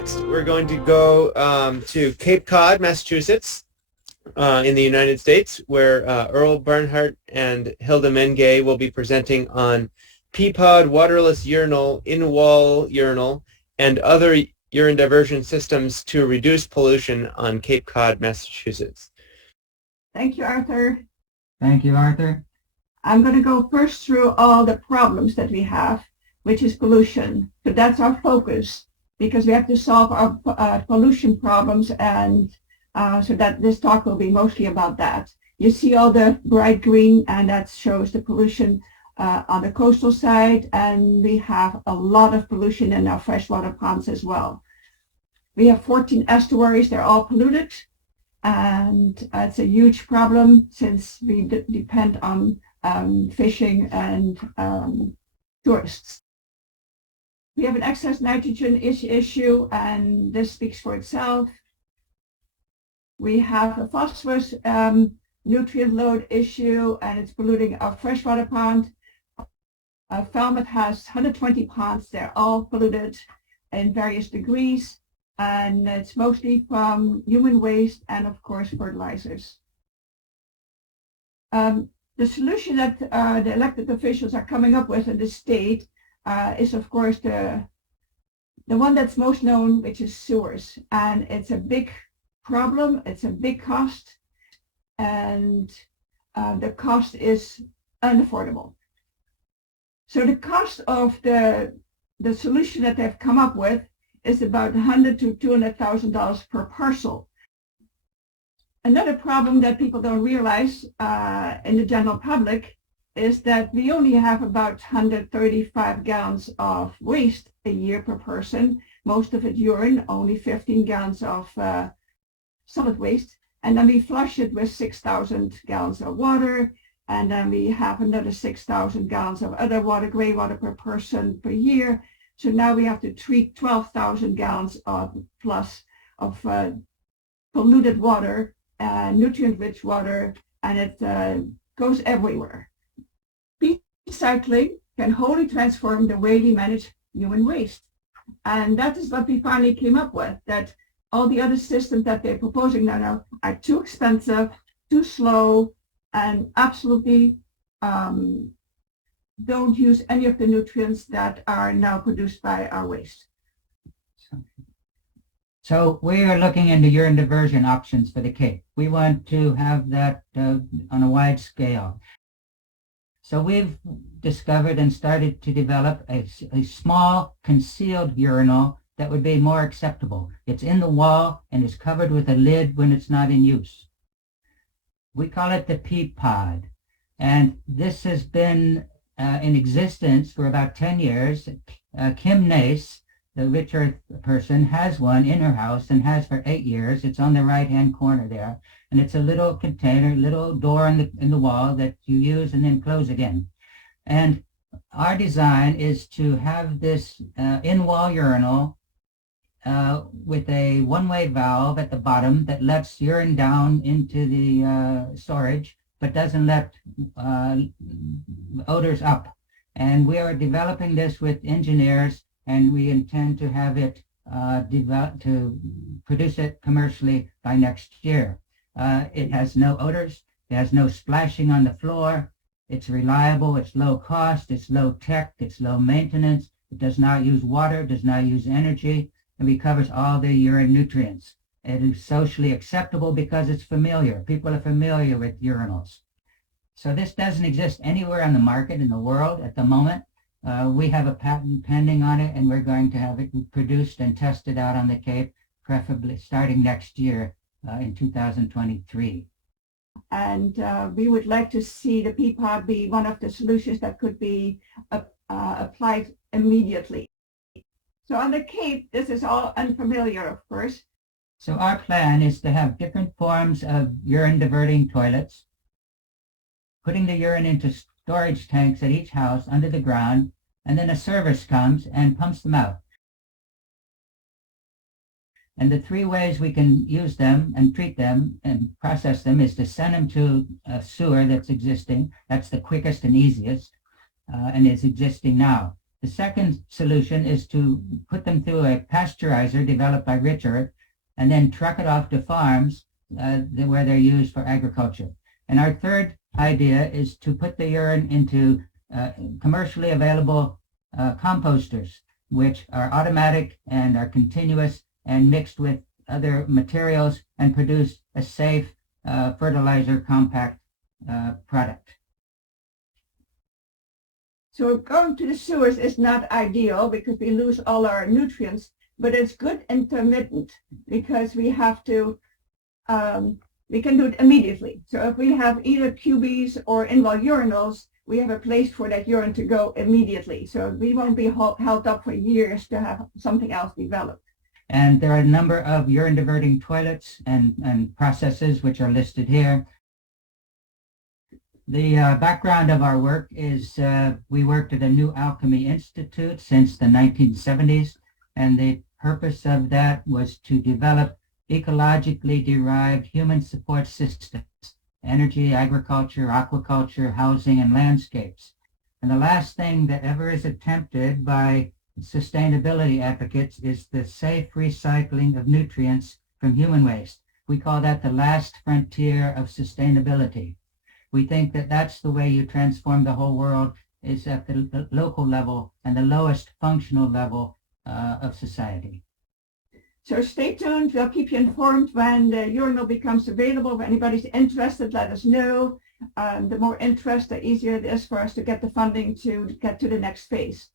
next, we're going to go to Cape Cod, Massachusetts, in the United States, where Earl Barnhart and Hilda Mengay will be presenting on Peapod waterless urinal, in-wall urinal, and other urine diversion systems to reduce pollution on Cape Cod, Massachusetts. Thank you, Arthur. Thank you, Arthur. I'm going to go first through all the problems that we have, which is pollution. So that's our focus, because we have to solve our pollution problems, and so that this talk will be mostly about that. You see all the bright green, and that shows the pollution on the coastal side, and we have a lot of pollution in our freshwater ponds as well. We have 14 estuaries. They're all polluted, and it's a huge problem since we depend on fishing and tourists. We have an excess nitrogen issue, and this speaks for itself. We have a phosphorus nutrient load issue, and it's polluting our freshwater pond. Falmouth has 120 ponds. They're all polluted in various degrees, and it's mostly from human waste and, of course, fertilizers. The solution that the elected officials are coming up with in the state is, of course, the one that's most known, which is sewers. And it's a big problem. It's a big cost, and the cost is unaffordable. So the cost of the solution that they've come up with is about $100,000 to $200,000 per parcel. Another problem that people don't realize in the general public is that we only have about 135 gallons of waste a year per person, most of it urine, only 15 gallons of solid waste, and then we flush it with 6,000 gallons of water, and then we have another 6,000 gallons of other water, gray water per person per year. So now we have to treat 12,000 gallons plus of polluted water, nutrient-rich water, and it goes everywhere. Recycling can wholly transform the way we manage human waste. And that is what we finally came up with, that all the other systems that they're proposing now are too expensive, too slow, and absolutely don't use any of the nutrients that are now produced by our waste. So we are looking into urine diversion options for the Cape. We want to have that on a wide scale. So we've discovered and started to develop a small concealed urinal that would be more acceptable. It's in the wall and is covered with a lid when it's not in use. We call it the Peapod, and this has been in existence for about 10 years. Kim Nace, the Rich Earth person, has one in her house and has for 8 years. It's on the right-hand corner there, and it's a little container, little door in the wall that you use and then close again. And our design is to have this in-wall urinal with a one-way valve at the bottom that lets urine down into the storage, but doesn't let odors up. And we are developing this with engineers, and we intend to have it to produce it commercially by next year. It has no odors, it has no splashing on the floor, it's reliable, it's low cost, it's low tech, it's low maintenance, it does not use water, does not use energy, and recovers all the urine nutrients. It is socially acceptable because it's familiar. People are familiar with urinals. So this doesn't exist anywhere on the market in the world at the moment. We have a patent pending on it, and we're going to have it produced and tested out on the Cape, preferably starting next year in 2023. And we would like to see the Peapod be one of the solutions that could be applied immediately. So on the Cape, this is all unfamiliar, of course. So our plan is to have different forms of urine diverting toilets, putting the urine into storage tanks at each house under the ground, and then a service comes and pumps them out. And the three ways we can use them and treat them and process them is to send them to a sewer that's existing. That's the quickest and easiest, and is existing now. The second solution is to put them through a pasteurizer developed by Rich Earth and then truck it off to farms where they're used for agriculture. And our third idea is to put the urine into commercially available composters, which are automatic and are continuous and mixed with other materials and produce a safe fertilizer compact product. So going to the sewers is not ideal because we lose all our nutrients, but it's good intermittent because we have to, we can do it immediately. So if we have either QBs or in-well urinals, we have a place for that urine to go immediately. So we won't be held up for years to have something else developed. And there are a number of urine diverting toilets and processes which are listed here. The background of our work is we worked at a New Alchemy Institute since the 1970s, and the purpose of that was to develop ecologically derived human support systems, energy, agriculture, aquaculture, housing, and landscapes. And the last thing that ever is attempted by sustainability advocates is the safe recycling of nutrients from human waste. We call that the last frontier of sustainability. We think that that's the way you transform the whole world, is at the local level and the lowest functional level of society. So stay tuned. We'll keep you informed when the urinal becomes available. If anybody's interested, let us know. The more interest, the easier it is for us to get the funding to get to the next phase.